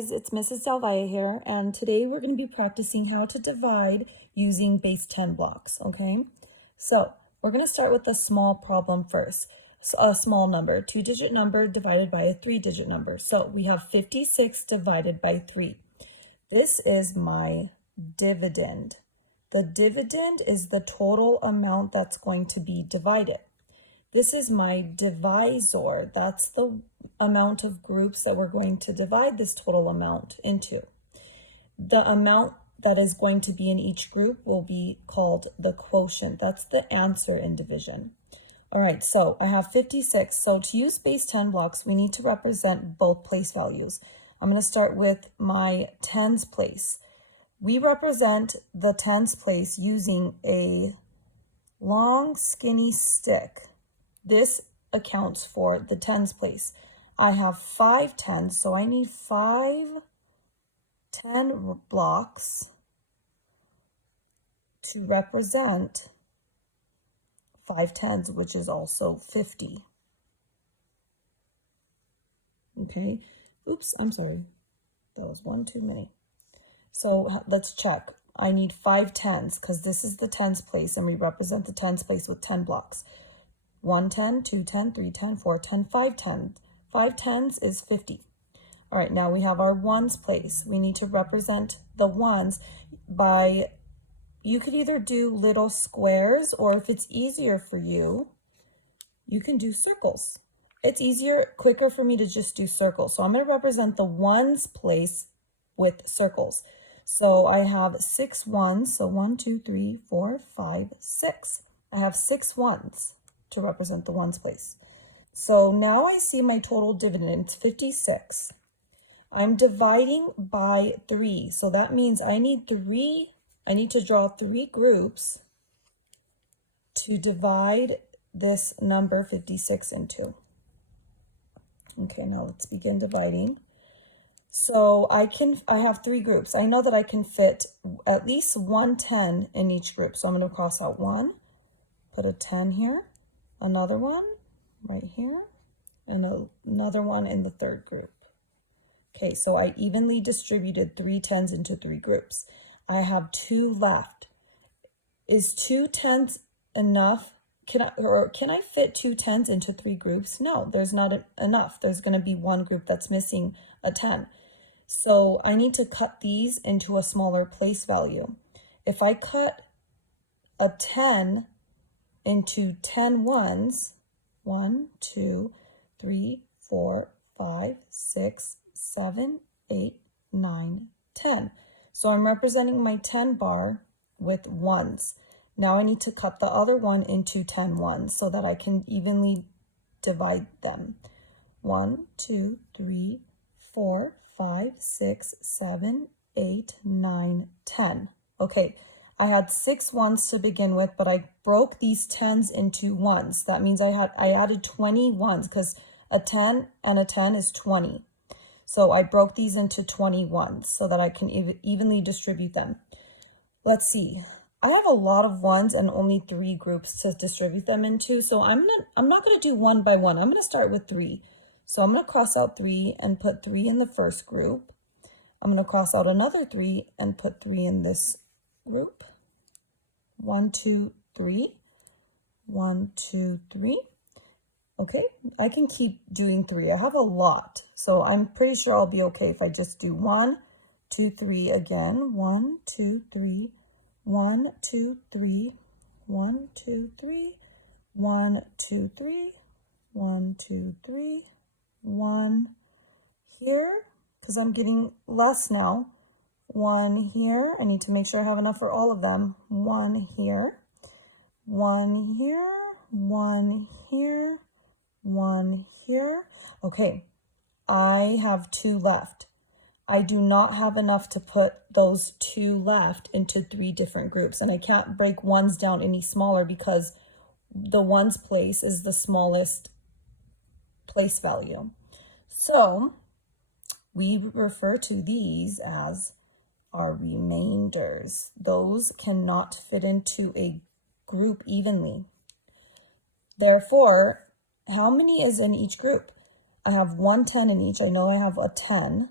guys, it's Mrs. Salvaya here, and today we're going to be practicing how to divide using base 10 blocks, okay? So we're going to start with a small problem first. So a small number, 2-digit number divided by a 3-digit number. So we have 56 divided by 3. This is my dividend. The dividend is the total amount that's going to be divided. This is my divisor. That's the amount of groups that we're going to divide this total amount into. The amount that is going to be in each group will be called the quotient. That's the answer in division. All right, so I have 56. So to use base 10 blocks, we need to represent both place values. I'm going to start with my tens place. We represent the tens place using a long, skinny stick. This accounts for the tens place. I have 5 tens, so I need 5 10 blocks to represent 5 tens, which is also 50. Okay, oops, I'm sorry. That was one too many. So let's check. I need 5 tens because this is the tens place, and we represent the tens place with 10 blocks. 1 10, 2 10, 3 10, 4 10, 5 10. 5 tens is 50. All right, now we have our ones place. We need to represent the ones by, you could either do little squares, or if it's easier for you, you can do circles. It's easier, quicker for me to just do circles. So I'm going to represent the ones place with circles. So I have 6 ones. So 1, 2, 3, 4, 5, 6. I have 6 ones to represent the ones place. So now I see my total dividend, it's 56. I'm dividing by 3. So that means I need to draw 3 groups to divide this number 56 into. Okay, now let's begin dividing. So I have 3 groups. I know that I can fit at least 1 10 in each group. So I'm going to cross out 1, put a 10 here, another one right here, and another one in the third group. Okay, so I evenly distributed 3 tens into 3 groups. I have 2 left. Is 2 tens enough? Can I fit 2 tens into 3 groups? No, there's not enough. There's going to be one group that's missing a 10. So I need to cut these into a smaller place value. If I cut a 10 into 10 ones, 1, 2, 3, 4, 5, 6, 7, 8, 9, 10. So I'm representing my 10 bar with ones. Now I need to cut the other one into 10 ones so that I can evenly divide them. 1, 2, 3, 4, 5, 6, 7, 8, 9, 10. Okay, I had 6 ones to begin with, but I broke these tens into ones. That means I added 20 ones because a 10 and a 10 is 20. So I broke these into 20 ones so that I can evenly distribute them. Let's see. I have a lot of ones and only 3 groups to distribute them into. So I'm not going to do one by one. I'm going to start with 3. So I'm going to cross out 3 and put 3 in the first group. I'm going to cross out another 3 and put 3 in this group. 1, 2, 3. 1, 2, 3. Okay, I can keep doing 3. I have a lot, so I'm pretty sure I'll be okay if I just do 1, 2, 3 again. 1, 2, 3. 1, 2, 3. 1, 2, 3. 1, 2, 3. 1, 2, 3. 1 here, because I'm getting less now. 1 here. I need to make sure I have enough for all of them. 1 here. 1 here. 1 here. 1 here. Okay, I have 2 left. I do not have enough to put those 2 left into 3 different groups, and I can't break ones down any smaller because the ones place is the smallest place value. So we refer to these as our remainders. Those cannot fit into a group evenly. Therefore, how many is in each group? I have 1 10 in each. I know I have a 10.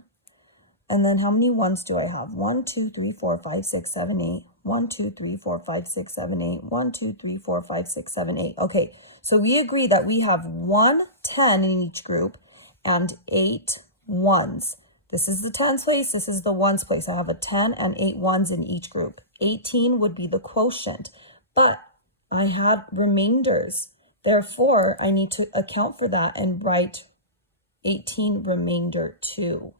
And then how many ones do I have? 1, 2, 3, 4, 5, 6, 7, 8. 1, 2, 3, 4, 5, 6, 7, 8. 1, 2, 3, 4, 5, 6, 7, 8. Okay, so we agree that we have 1 10 in each group and 8 ones. This is the tens place, this is the ones place. I have a 10 and 8 ones in each group. 18 would be the quotient, but I had remainders. Therefore, I need to account for that and write 18 remainder 2.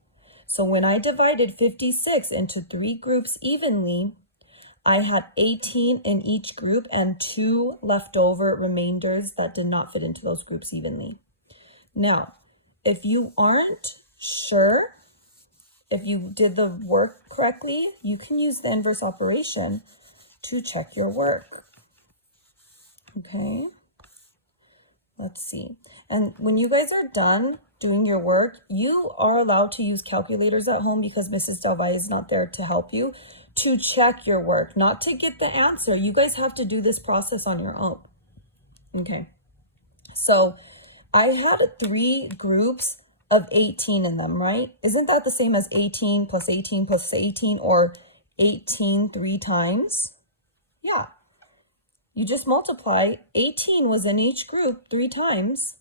So when I divided 56 into 3 groups evenly, I had 18 in each group and 2 leftover remainders that did not fit into those groups evenly. Now, if you aren't sure if you did the work correctly, you can use the inverse operation to check your work. Okay, let's see. And when you guys are done doing your work, you are allowed to use calculators at home because Mrs. Delvay is not there to help you, to check your work, not to get the answer. You guys have to do this process on your own. Okay, so I had 3 groups of 18 in them, right? Isn't that the same as 18 plus 18 plus 18, or 18 3 times? Yeah. You just multiply. 18 was in each group 3 times.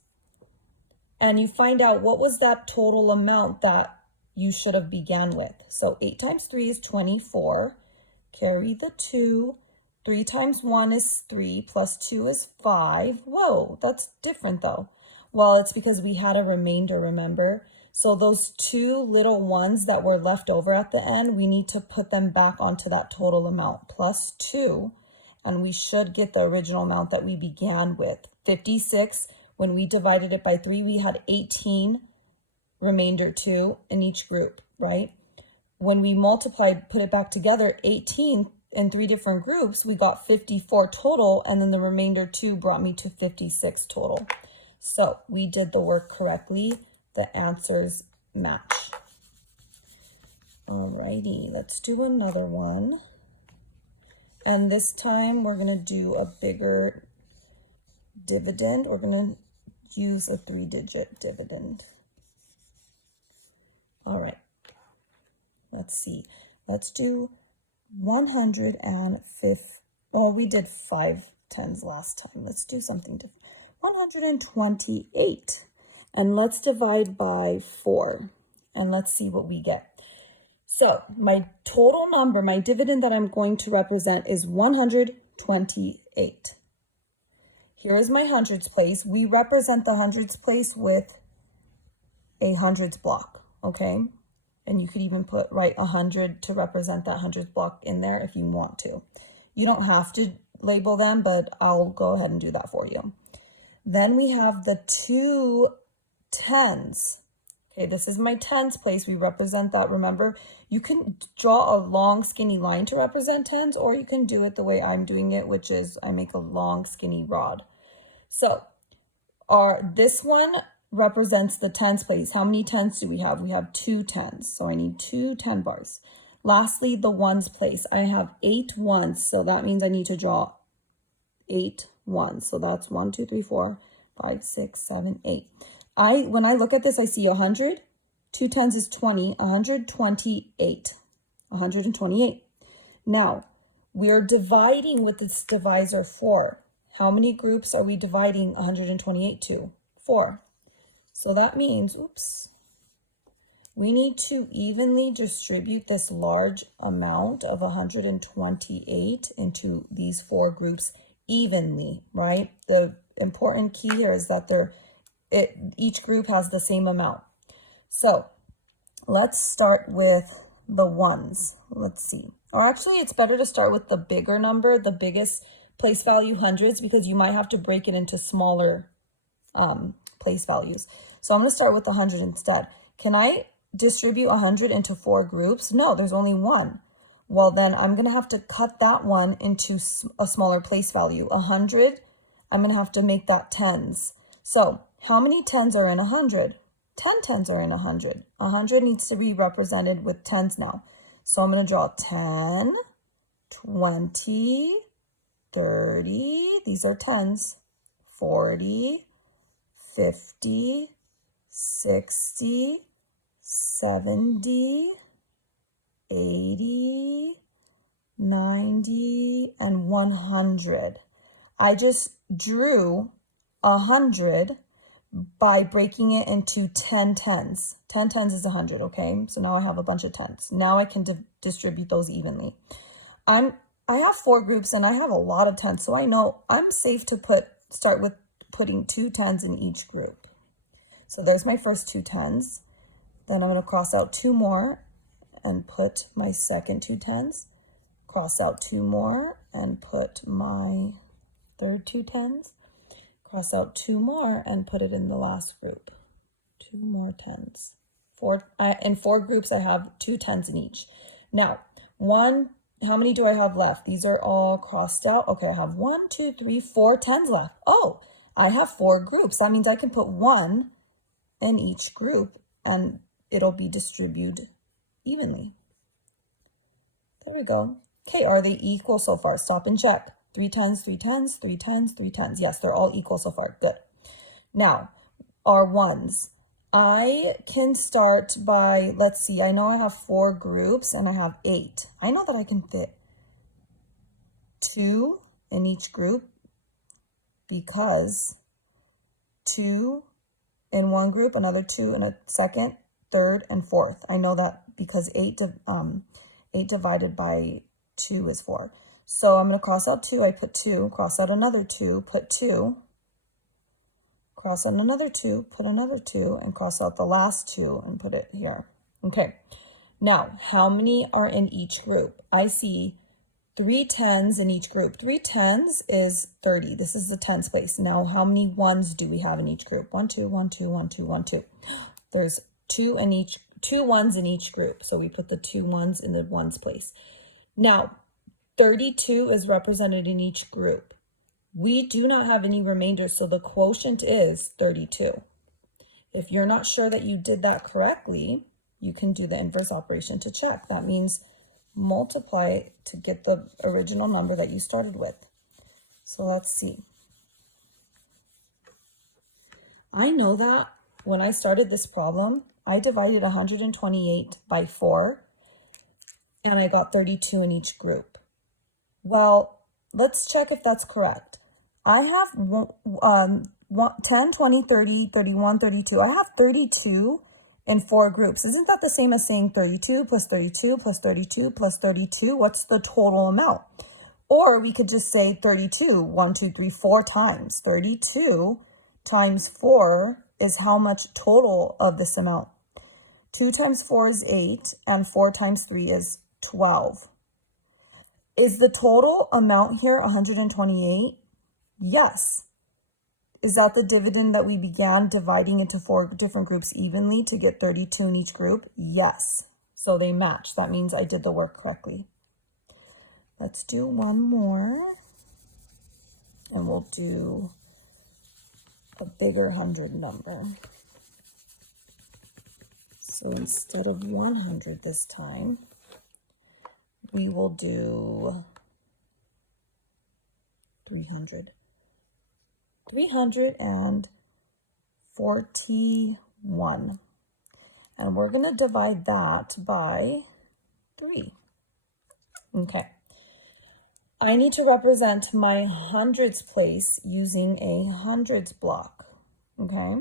And you find out what was that total amount that you should have began with. So 8 times 3 is 24. Carry the 2. 3 times 1 is 3 plus 2 is 5. Whoa, that's different though. Well, it's because we had a remainder, remember? So those 2 little ones that were left over at the end, we need to put them back onto that total amount, plus 2. And we should get the original amount that we began with. 56, when we divided it by 3, we had 18 remainder 2 in each group, right? When we multiplied, put it back together, 18 in 3 different groups, we got 54 total, and then the remainder 2 brought me to 56 total. So we did the work correctly. The answers match. Alrighty, let's do another one. And this time we're going to do a bigger dividend. We're going to use a 3-digit dividend. All right, let's see. Let's do 105. Oh, we did 5 tens last time. Let's do something different. 128. And let's divide by 4. And let's see what we get. So my total number, my dividend that I'm going to represent is 128. Here is my hundreds place. We represent the hundreds place with a hundreds block, okay? And you could even write 100 to represent that hundreds block in there if you want to. You don't have to label them, but I'll go ahead and do that for you. Then we have the 2 tens. Okay, this is my tens place. We represent that. Remember, you can draw a long skinny line to represent tens, or you can do it the way I'm doing it, which is I make a long skinny rod. So this one represents the tens place. How many tens do we have? We have 2 tens, so I need 2 10 bars. Lastly, the ones place. I have 8 ones, so that means I need to draw 8 ones. So that's 1, 2, 3, 4, 5, 6, 7, 8. When I look at this, I see 100. 2 tens is 20. 128. 128. Now, we're dividing with this divisor 4. How many groups are we dividing 128 to? 4. So that means, we need to evenly distribute this large amount of 128 into these 4 groups evenly, right? The important key here is that each group has the same amount. So let's start with the ones. Let's see. Or actually, it's better to start with the bigger number, the biggest place value, hundreds, because you might have to break it into smaller place values. So I'm going to start with 100 instead. Can I distribute 100 into 4 groups? No, there's only 1. Well, then I'm going to have to cut that one into a smaller place value. 100, I'm going to have to make that tens. So how many tens are in 100? 10 tens are in 100. 100 needs to be represented with tens now. So I'm going to draw 10, 20, 30, these are tens, 40, 50, 60, 70, 100. I just drew 100 by breaking it into 10 tens. 10 tens is 100, okay? So now I have a bunch of tens. Now I can distribute those evenly. I have 4 groups and I have a lot of tens, so I know I'm safe to start with putting 2 tens in each group. So there's my first 2 tens. Then I'm going to cross out 2 more and put my second 2 tens. Cross out 2 more and put my third 2 tens. Cross out 2 more and put it in the last group. 2 more tens. In 4 groups, I have 2 tens in each. Now, how many do I have left? These are all crossed out. Okay, I have 1, 2, 3, 4 tens left. Oh, I have 4 groups. That means I can put 1 in each group and it'll be distributed evenly. There we go. Okay, are they equal so far? Stop and check. 3 tens, 3 tens, 3 tens, 3 tens. Yes, they're all equal so far. Good. Now, our ones. I can start by, let's see, I know I have 4 groups and I have 8. I know that I can fit 2 in each group because 2 in one group, another 2 in a second, third, and fourth. I know that because 8 divided by 2 is 4. So I'm going to cross out 2, I put 2, cross out another 2, put 2, cross out another 2, put another 2, and cross out the last 2 and put it here. Okay, now how many are in each group? I see 3 tens in each group. 3 tens is 30. This is the tens place. Now how many ones do we have in each group? 1, 2, 1, 2, 1, 2, 1, 2. There's 2 ones in each group. So we put the 2 ones in the ones place. Now 32 is represented in each group. We do not have any remainders, so the quotient is 32. If you're not sure that you did that correctly, you can do the inverse operation to check. That means multiply to get the original number that you started with. So let's see. I know that when I started this problem, I divided 128 by 4, and I got 32 in each group. Well, let's check if that's correct. I have 10, 20, 30, 31, 32. I have 32 in 4 groups. Isn't that the same as saying 32 plus 32 plus 32 plus 32? What's the total amount? Or we could just say 32, 1, 2, 3, 4 times. 32 times 4 is how much total of this amount? 2 times 4 is 8, and 4 times 3 is 12. Is the total amount here 128? Yes. Is that the dividend that we began dividing into 4 different groups evenly to get 32 in each group? Yes. So they match. That means I did the work correctly. Let's do one more. And we'll do a bigger 100 number. So instead of 100 this time, we will do 300. 341. And we're going to divide that by 3. Okay. I need to represent my hundreds place using a hundreds block. Okay.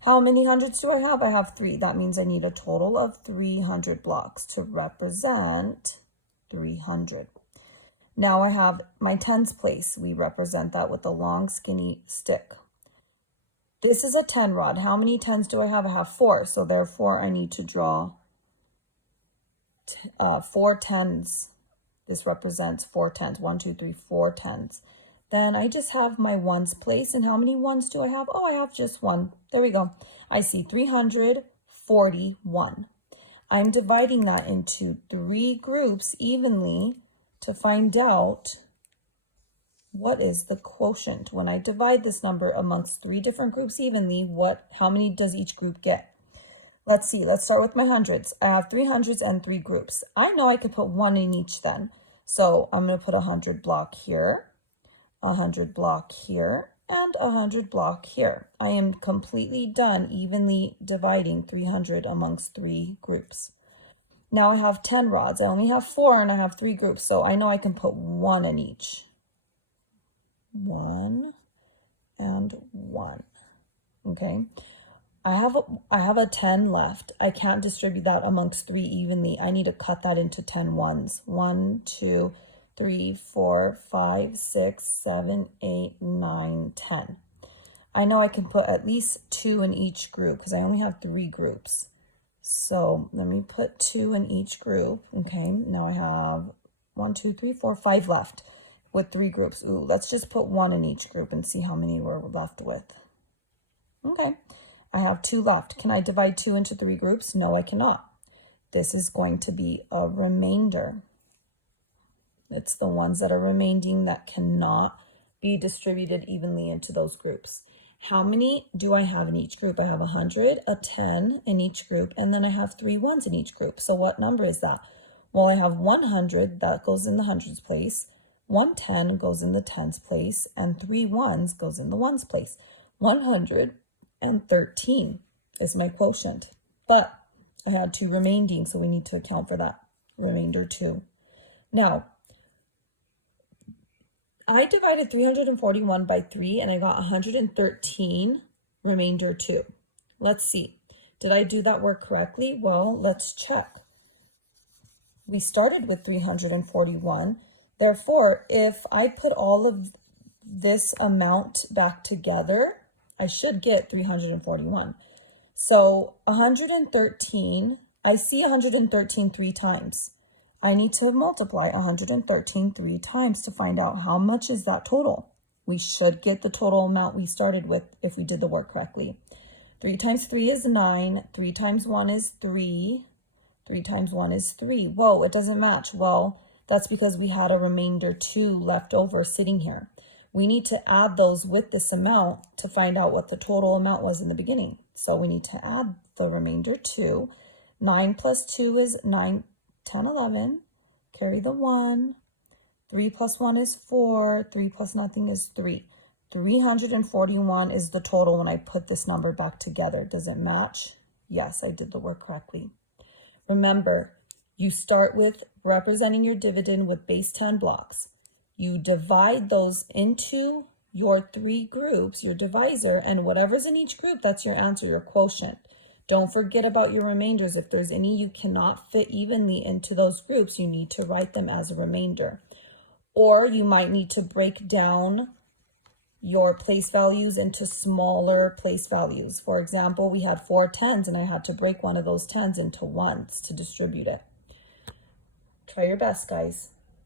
How many hundreds do I have? I have 3. That means I need a total of 300 blocks to represent 300. Now I have my tens place. We represent that with a long skinny stick. This is a 10 rod. How many tens do I have? I have 4. So therefore I need to draw 4 tens. This represents 4 tens. 1, 2, 3, 4 tens. Then I just have my ones place. And how many ones do I have? Oh, I have just 1. There we go. I see 341. I'm dividing that into 3 groups evenly to find out what is the quotient. When I divide this number amongst 3 different groups evenly, how many does each group get? Let's see. Let's start with my hundreds. I have 3 hundreds and 3 groups. I know I could put 1 in each then. So I'm going to put a 100 block here, a 100 block here, and a 100 block here. I am completely done evenly dividing 300 amongst 3 groups. Now I have 10 rods. I only have 4 and I have 3 groups, so I know I can put 1 in each. 1, and 1. Okay. I have a 10 left. I can't distribute that amongst 3 evenly. I need to cut that into 10 ones. 1, 2, 3, 4, 5, 6, 7, 8, 9, 10. I know I can put at least 2 in each group because I only have 3 groups. So let me put 2 in each group. Okay, now I have 1, 2, 3, 4, 5 left with 3 groups. Ooh, let's just put 1 in each group and see how many we're left with. Okay, I have 2 left. Can I divide 2 into 3 groups? No, I cannot. This is going to be a remainder. It's the ones that are remaining that cannot be distributed evenly into those groups. How many do I have in each group? I have 100, a 10 in each group, and then I have 3 ones in each group. So what number is that? Well, I have 100, that goes in the hundreds place, 110 goes in the tens place, and 3 ones goes in the ones place. 113 is my quotient, but I had 2 remaining, so we need to account for that, remainder 2. Now, I divided 341 by 3 and I got 113, remainder 2. Let's see. Did I do that work correctly? Well, let's check. We started with 341. Therefore, if I put all of this amount back together, I should get 341. So 113, I see 113 3 times. I need to multiply 113 3 times to find out how much is that total. We should get the total amount we started with if we did the work correctly. 3 times 3 is 9. 3 times 1 is 3. 3 times 1 is 3. Whoa, it doesn't match. Well, that's because we had a remainder 2 left over sitting here. We need to add those with this amount to find out what the total amount was in the beginning. So we need to add the remainder 2. 9 plus 2 is 9, 10, 11. Carry the 1. 3 plus 1 is 4. 3 plus nothing is 3. 341 is the total when I put this number back together. Does it match? Yes, I did the work correctly. Remember, you start with representing your dividend with base 10 blocks. You divide those into your 3 groups, your divisor, and whatever's in each group, that's your answer, your quotient. Don't forget about your remainders. If there's any you cannot fit evenly into those groups, you need to write them as a remainder. Or you might need to break down your place values into smaller place values. For example, we had 4 10s and I had to break one of those 10s into 1s to distribute it. Try your best, guys.